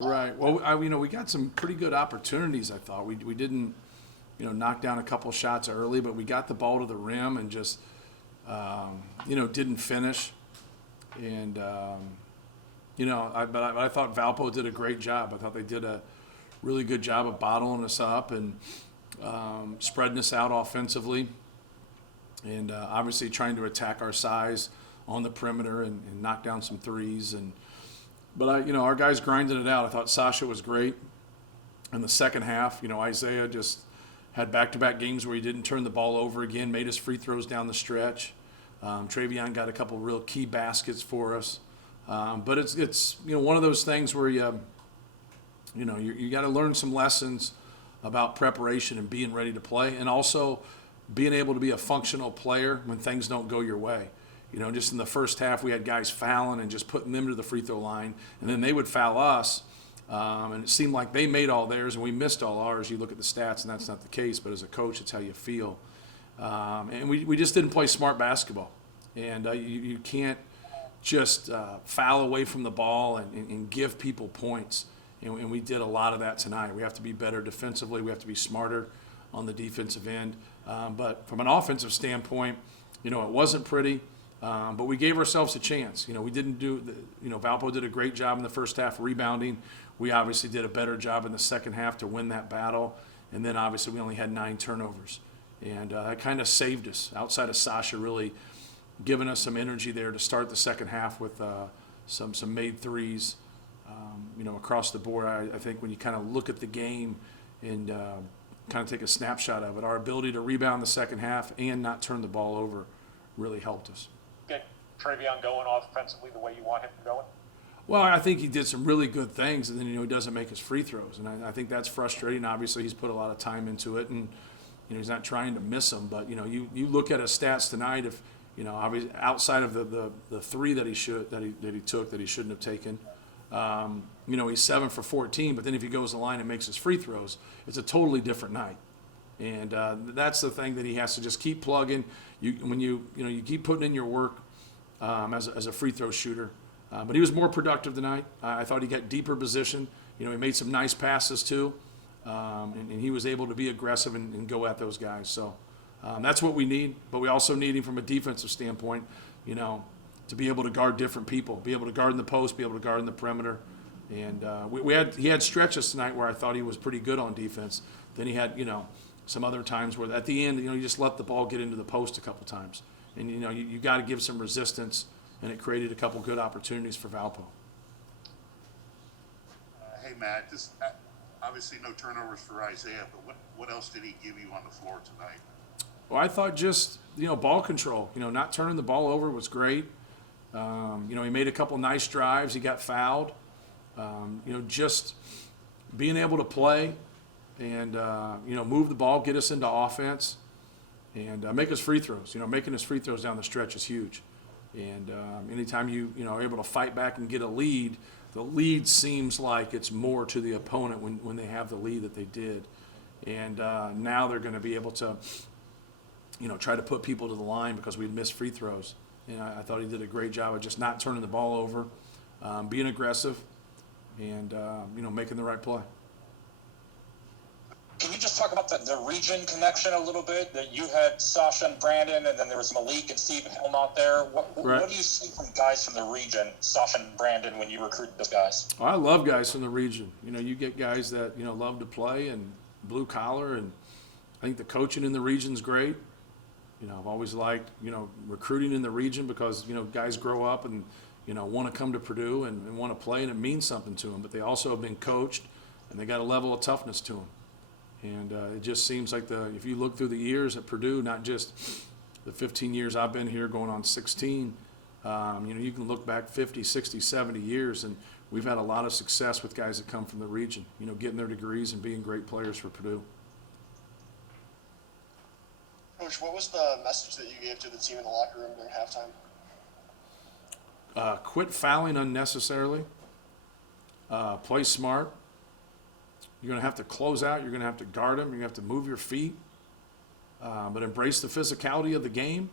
Right. Well, we got some pretty good opportunities. I thought we didn't, knock down a couple shots early, but we got the ball to the rim and just, didn't finish. And but I thought Valpo did a great job. I thought they did a really good job of bottling us up and spreading us out offensively, and obviously trying to attack our size on the perimeter and knock down some threes. But our guys grinded it out. I thought Sasha was great in the second half. Isaiah just had back-to-back games where he didn't turn the ball over again, made his free throws down the stretch. Trevion got a couple real key baskets for us. But it's one of those things where you got to learn some lessons about preparation and being ready to play, and also being able to be a functional player when things don't go your way. Just in the first half, we had guys fouling and just putting them to the free throw line, and then they would foul us, and it seemed like they made all theirs and we missed all ours. You look at the stats, and that's not the case, but as a coach, it's how you feel. And we just didn't play smart basketball, and you can't just foul away from the ball and give people points, and we did a lot of that tonight. We have to be better defensively. We have to be smarter on the defensive end. But from an offensive standpoint, it wasn't pretty. But we gave ourselves a chance. We didn't Valpo did a great job in the first half rebounding. We obviously did a better job in the second half to win that battle. And then obviously we only had 9 turnovers. And that kind of saved us, outside of Sasha really giving us some energy there to start the second half with some made threes, across the board. I think when you kind of look at the game and kind of take a snapshot of it, our ability to rebound the second half and not turn the ball over really helped us. Get Trevion going offensively the way you want him going? Well, I think he did some really good things, and then he doesn't make his free throws, and I think that's frustrating. Obviously, he's put a lot of time into it, and he's not trying to miss them. But you look at his stats tonight. If obviously outside of the 3 that he took that he shouldn't have taken, he's 7 for 14. But then if he goes to the line and makes his free throws, it's a totally different night. And that's the thing that he has to just keep plugging. When you keep putting in your work as a free throw shooter. But he was more productive tonight. I thought he got deeper position. He made some nice passes too, and he was able to be aggressive and go at those guys. So that's what we need. But we also need him from a defensive standpoint. To be able to guard different people, be able to guard in the post, be able to guard in the perimeter. And he had stretches tonight where I thought he was pretty good on defense. Then he had some other times where at the end, he just let the ball get into the post a couple times. And, you got to give some resistance, and it created a couple good opportunities for Valpo. Hey, Matt, obviously no turnovers for Isaiah, but what else did he give you on the floor tonight? Well, I thought just, ball control. Not turning the ball over was great. He made a couple nice drives. He got fouled. Just being able to play and, move the ball, get us into offense, and make us free throws. Making us free throws down the stretch is huge. And anytime are able to fight back and get a lead, the lead seems like it's more to the opponent when they have the lead that they did. And now they're going to be able to, try to put people to the line because we'd missed free throws. And I thought he did a great job of just not turning the ball over, being aggressive, and, making the right play. Can you just talk about the region connection a little bit? That you had Sasha and Brandon, and then there was Malik and Stephen Helm out there. What do you see from guys from the region, Sasha and Brandon, when you recruit those guys? I love guys from the region. You get guys that, love to play and blue collar, and I think the coaching in the region's great. I've always liked, recruiting in the region because, guys grow up and, want to come to Purdue and want to play, and it means something to them. But they also have been coached, and they got a level of toughness to them. And it just seems like if you look through the years at Purdue, not just the 15 years I've been here going on 16, you can look back 50, 60, 70 years, and we've had a lot of success with guys that come from the region, getting their degrees and being great players for Purdue. Coach, what was the message that you gave to the team in the locker room during halftime? Quit fouling unnecessarily. Play smart. You're going to have to close out. You're going to have to guard them. You're going to have to move your feet. But embrace the physicality of the game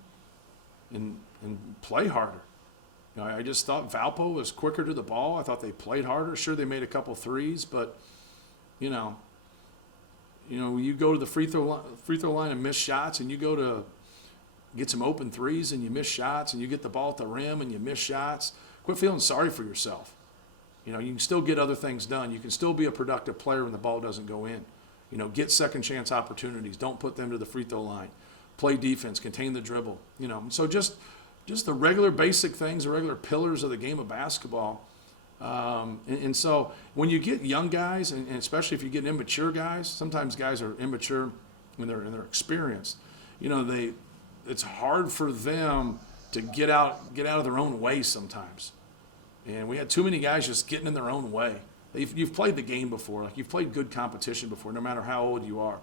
and play harder. I just thought Valpo was quicker to the ball. I thought they played harder. Sure, they made a couple threes, but you go to the free throw line and miss shots, and you go to get some open threes and you miss shots, and you get the ball at the rim and you miss shots. Quit feeling sorry for yourself. You can still get other things done. You can still be a productive player when the ball doesn't go in. Get second chance opportunities. Don't put them to the free throw line. Play defense. Contain the dribble. So just the regular basic things, the regular pillars of the game of basketball. And so when you get young guys, and especially if you get immature guys, sometimes guys are immature when they're experienced. It's hard for them to get out of their own way sometimes. And we had too many guys just getting in their own way. You've played the game before. Like, you've played good competition before, no matter how old you are.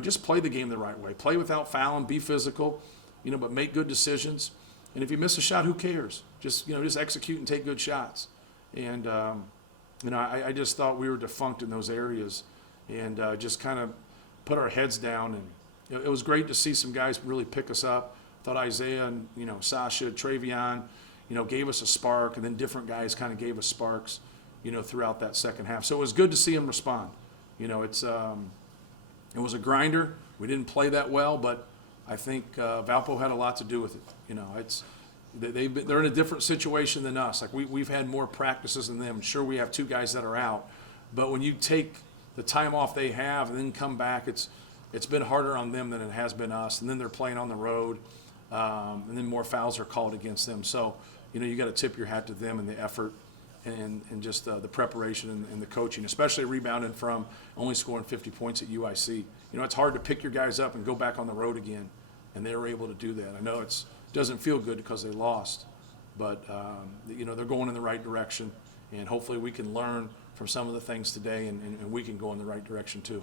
Just play the game the right way. Play without fouling, be physical, but make good decisions. And if you miss a shot, who cares? Just execute and take good shots. And, I just thought we were defunct in those areas, and just kind of put our heads down. And it was great to see some guys really pick us up. I thought Isaiah and, Sasha, Trevion, gave us a spark, and then different guys kind of gave us sparks, throughout that second half. So it was good to see them respond. It was a grinder. We didn't play that well, but I think Valpo had a lot to do with it. They're in a different situation than us. Like, we've had more practices than them. Sure, we have two guys that are out, but when you take the time off they have and then come back, it's been harder on them than it has been us. And then they're playing on the road, and then more fouls are called against them. So you got to tip your hat to them and the effort and just the preparation and the coaching, especially rebounding from only scoring 50 points at UIC. It's hard to pick your guys up and go back on the road again, and they were able to do that. I know it doesn't feel good because they lost, but they're going in the right direction, and hopefully we can learn from some of the things today, and we can go in the right direction too.